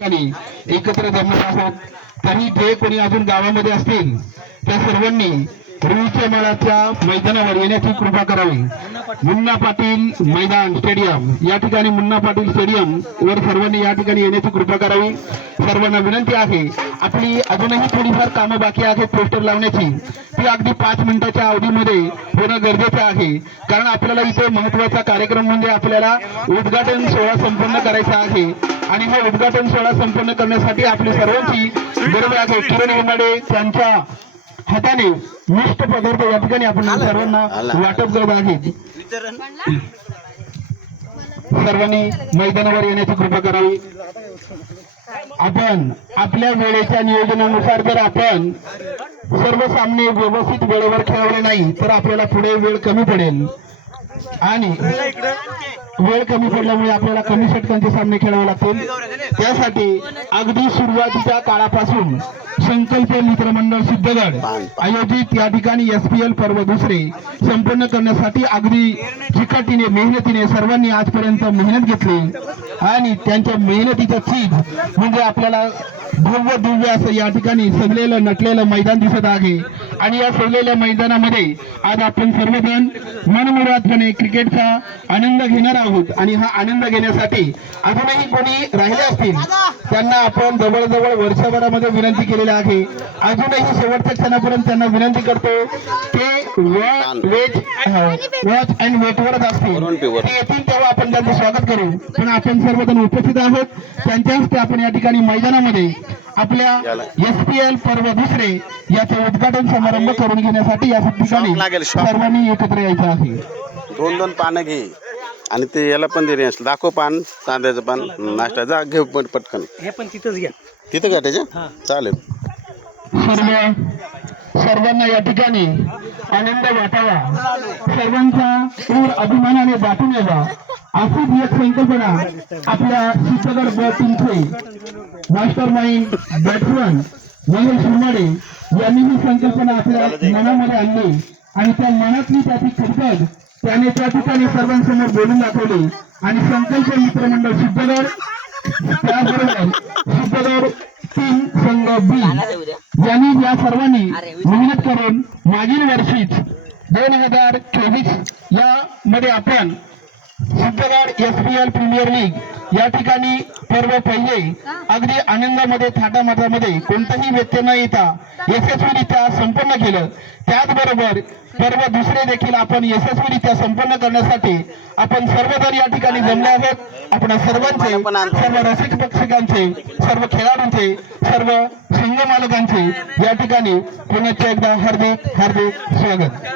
ठिकाणी एकत्र जमणार आहोत. तरी जे कोणी अजून गावामध्ये असतील त्या सर्वांनी रुईच्या मळाच्या मैदानावर येण्याची कृपा करावी. मुन्ना पाटील मैदान स्टेडियम. या ठिकाणी मुन्ना पाटील स्टेडियम वर सर्वांनी या ठिकाणी येण्याची कृपा करावी. सर्वांना विनंती आहे आपली अजूनही थोडीफार कामं बाकी आहेत पोस्टर लावण्याची. ती अगदी पाच मिनिटाच्या अवधीमध्ये होणं गरजेचं आहे. कारण आपल्याला इथे महत्त्वाचा कार्यक्रम म्हणजे आपल्याला उद्घाटन सोहळा संपन्न करायचा आहे. आणि हा उद्घाटन सोहळा संपन्न करण्यासाठी आपली सर्वांची गरज आहे. किरण हेमाडे त्यांच्या हाताने मिष्ट पदार्थ या ठिकाणी आपण सर्वांना वाटप करत आहेत सर्वांनी मैदानावर येण्याची कृपा करावी. आपण आपल्या वेळेच्या नियोजनानुसार जर आपण सर्व सामने व्यवस्थित वेळेवर खेळवले नाही तर आपल्याला पुढे वेळ कमी पडेल. आणि वेळ कमी पडल्यामुळे आपल्याला कमी षटकांचे सामने खेळावे लागतील. त्यासाठी अगदी सुरुवातीच्या काळापासून संकल्प मित्रमंडळ सिद्धगड आयोजित या ठिकाणी एस पी एल पर्व दुसरे संपन्न करण्यासाठी अगदी चिकाटीने मेहनतीने सर्वांनी आजपर्यंत मेहनत घेतली. आणि त्यांच्या मेहनतीचं चीज म्हणजे आपल्याला भव्य दिव्य असं या ठिकाणी सजलेलं नटलेलं मैदान दिसत आहे. आणि या सजलेल्या मैदानामध्ये आज आपण सर्वजण मनमुरादपणे क्रिकेटचा आनंद घेणार आहोत. आणि हा आनंद घेण्यासाठी अजूनही कोणी राहिले असतील त्यांना आपण जवळजवळ वर्षभरामध्ये विनंती केलेली आहे. अजूनही शेवटच्या क्षणापर्यंत त्यांना विनंती करतो ते वेट वॉच अँड वेटवरच असतील. ते येतील तेव्हा आपण त्यांचं स्वागत करू. पण आपण सर्वजण उपस्थित आहोत. त्यांच्या हस्ते आपण या ठिकाणी मैदानामध्ये आपल्या एस पी एल पर्व दुसरे याचे उद्घाटन समारंभ करून घेण्यासाठी या ठिकाणी. सर्वांनी एकत्र यायचं आहे. दोन दोन पानं घे. आणि ते याला पण दे असलं दाखव पान कांद्याचं पान. नाश्ता जा घेऊ पण पटकन. हे पण तिथंच घ्या. तिथं का त्याच्या? चालेल. सर्व सर्वांना या ठिकाणी आनंद वाटावा. सर्वांचा पूर अभिमानाने दाटून यावा अशीच एक संकल्पना आपल्या चित्रगड ब mastermind batsman Mahesh Shirmade यांनी ही संकल्पना आपल्या मनामध्ये आणली आणि त्या मनातली त्याची खदखद त्याने त्या ठिकाणी सर्वांसमोर बोलून दाखवली. आणि संकल्प मित्रमंडळ सिद्धगड त्याचबरोबर सिद्धगड तीन संघ बी यांनी या सर्वांनी मेहनत करून मागील वर्षीच दोन हजार चोवीस या मध्ये आपण Siddhagad S P L premier league या ठिकाणी पर्व पहिले अगदी आनंदामध्ये थाटामाटामध्ये कोणताही व्यत्यय न येता यशस्वीरित्या संपन्न केलं. त्याचबरोबर पर्व दुसरे देखील आपण यशस्वीरित्या संपन्न करण्यासाठी आपण सर्वजण या ठिकाणी जमले आहोत. आपण सर्वांचे सर्व रसिक प्रेक्षकांचे सर्व खेळाडूंचे सर्व संघ मालकांचे या ठिकाणी पुन्हा एकदा हार्दिक हार्दिक स्वागत.